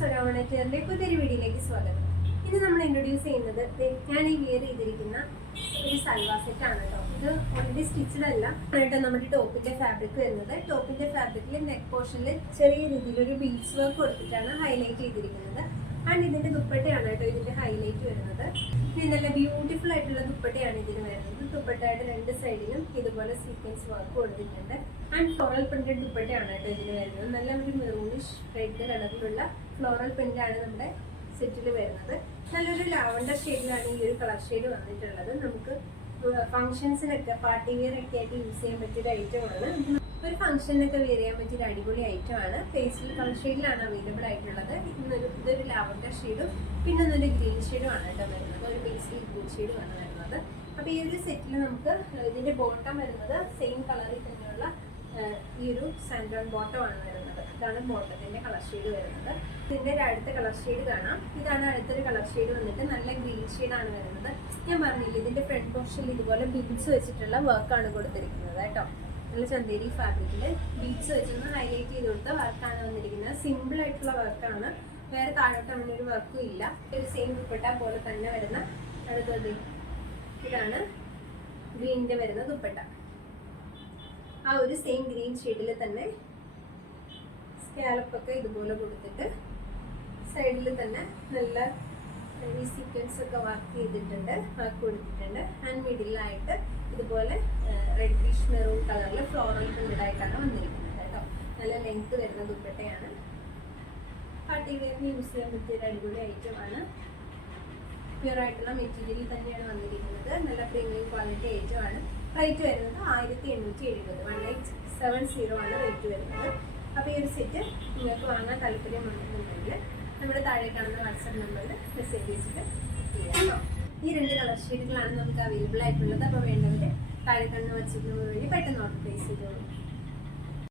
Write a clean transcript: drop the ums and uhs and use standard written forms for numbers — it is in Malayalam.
സ്വരാവണേറ്ററിന്റെ പുതിയൊരു വീഡിയോയിലേക്ക് സ്വാഗതം. ഇന്ന് നമ്മൾ ഇൻട്രൊഡ്യൂസ് ചെയ്യുന്നത് ഞാൻ ഈ വിയർ ചെയ്തിരിക്കുന്ന ഒരു സൽവാർ സെറ്റ് ആണ് കേട്ടോ. ഇത് ഓൾറെഡി സ്റ്റിച്ചഡ് അല്ല കേട്ടോ. നമ്മുടെ ടോപ്പിന്റെ ഫാബ്രിക് വരുന്നത്, ടോപ്പിന്റെ ഫാബ്രിക്കിൽ നെക്ക് പോർഷനിൽ ചെറിയ രീതിയിലൊരു ബീഡ്സ് വർക്ക് കൊടുത്തിട്ടാണ് ഹൈലൈറ്റ് ചെയ്തിരിക്കുന്നത്. ആൻഡ് ഇതിന്റെ ദുപ്പട്ടയാണ് കേട്ടോ ഇതിന്റെ ഹൈലൈറ്റ് വരുന്നത്. ഇത് നല്ല ബ്യൂട്ടിഫുൾ ആയിട്ടുള്ള ദുപ്പട്ടയാണ് ഇതിന് വരുന്നത്. ദുപ്പട്ടയുടെ രണ്ട് സൈഡിലും ഇതുപോലെ സീക്വൻസ് വർക്ക് കൊടുത്തിട്ടുണ്ട്. ആൻഡ് ഫ്ലോറൽ പ്രിന്റഡ് ദുപ്പട്ടയാണ് കേട്ടോ ഇതിന് വരുന്നത്. നല്ല ഒരു മെറൂണിഷ് റെഡ് കളറിലുള്ള ഫ്ലോറൽ പ്രിന്റ് ആണ് നമ്മുടെ സെറ്റിൽ വരുന്നത്. നല്ലൊരു ലാവണ്ടർ ഷെയ്ഡിലാണ് ഈ ഒരു കളർ ഷെയ്ഡ് വന്നിട്ടുള്ളത്. നമുക്ക് ഫംഗ്ഷൻസിനൊക്കെ പാർട്ടി വെയർ ഒക്കെ ആയിട്ട് യൂസ് ചെയ്യാൻ പറ്റിയൊരു ഐറ്റമാണ്. ഒരു ഫംഗ്ഷനൊക്കെ വെയർ ചെയ്യാൻ പറ്റിയൊരു അടിപൊളി ഐറ്റമാണ്. പേസ്റ്റൽ കളർ ഷെയ്ഡിലാണ് അവൈലബിൾ ആയിട്ടുള്ളത്. ഇതൊരു ലാവണ്ടർ ഷെയ്ഡും പിന്നെ ഒന്നൊരു ഗ്രീൻ ഷെയ്ഡും ആണ് കേട്ടോ വരുന്നത്. ഒരു പേസ്റ്റൽ ഗ്രീൻ ഷെയ്ഡും ആണ് വരുന്നത്. അപ്പോൾ ഈ ഒരു സെറ്റിൽ നമുക്ക് ഇതിന്റെ ബോട്ടം വരുന്നത് സെയിം കളറിൽ തന്നെയുള്ള ഈ ഒരു സാൻഡോൺ ബോട്ടം ആണ് വരുന്നത്. ഇതാണ് ബോട്ടത്തിന്റെ കളർ ഷെയ്ഡ് വരുന്നത്. ഇതിന്റെ അടുത്ത കളർ ഷെയ്ഡ് കാണാം. ഇതാണ് അടുത്തൊരു കളർ ഷെയ്ഡ് വന്നിട്ട് നല്ല ഗ്രീൻ ഷെയ്ഡാണ് വരുന്നത്. ഞാൻ പറഞ്ഞില്ല ഇതിന്റെ ഫ്രണ്ട് പോർഷനിൽ ഇതുപോലെ ബീഡ്സ് വെച്ചിട്ടുള്ള വർക്കാണ് കൊടുത്തിരിക്കുന്നത് കേട്ടോ. നല്ല ചന്തേരി ഫാബ്രിക്കിൽ ബീഡ്സ് വെച്ചൊന്ന് ഹൈലൈറ്റ് ചെയ്ത് കൊടുത്ത വർക്കാണ് വന്നിരിക്കുന്നത്. സിമ്പിൾ ആയിട്ടുള്ള വർക്കാണ്, വേറെ താഴോട്ട് അങ്ങനെ ഒരു വർക്കും ഇല്ല. ഒരു സെയിം ദുപ്പട്ട പോലെ തന്നെ വരുന്ന അടുത്തത് ഇതാണ് ഗ്രീനിന്റെ വരുന്ന ദുപ്പട്ട. ആ ഒരു സെയിം ഗ്രീൻ ഷെയ്ഡിൽ തന്നെ സ്കാലപ്പൊക്കെ ഇതുപോലെ കൊടുത്തിട്ട് സൈഡിൽ തന്നെ നല്ല ഈ സീക്വൻസ് ഒക്കെ വർക്ക് ചെയ്തിട്ടുണ്ട്, വർക്ക് കൊടുത്തിട്ടുണ്ട്. ആൻഡ് മിഡിലായിട്ട് ഇതുപോലെ റെഡിഷ് മെറൂൺ കളറിൽ ഫ്ലോറൽ പ്രിന്റഡ് ആയിട്ടാണ് വന്നിരിക്കുന്നത് കേട്ടോ. നല്ല ലെങ്ത് വരുന്ന ദുപ്പട്ടയാണ്. പാർട്ടി വെയറിന് യൂസ് ചെയ്യാൻ പറ്റിയൊരു അടിപൊളി ഐറ്റമാണ്. പ്യുവർ ആയിട്ടുള്ള മെറ്റീരിയൽ തന്നെയാണ് വന്നിരിക്കുന്നത്. നല്ല പ്രീമിയം ക്വാളിറ്റി ഐറ്റമാണ്. റേറ്റ് വരുന്നത് 1870, 1870 ആണ് റേറ്റ് വരുന്നത്. അപ്പോൾ ഈ ഒരു സെറ്റ് നിങ്ങൾക്ക് വാങ്ങാൻ താല്പര്യമുണ്ടെന്നുണ്ടെങ്കിൽ നമ്മുടെ താഴെ കാണുന്ന വാട്സാപ്പ് നമ്പറിൽ മെസ്സേജ് ചെയ്തിട്ട് ചെയ്യാം. ഈ രണ്ട് കളർ ഷെയ്ഡുകളാണ് നമുക്ക് അവൈലബിൾ ആയിട്ടുള്ളത്. അപ്പോൾ വേണ്ടവർ താഴെ കാണുന്ന വാട്സാപ്പ് നമ്പർ വഴി പെട്ടെന്ന് ഓർഡർ പ്ലേസ് ചെയ്തോളൂ.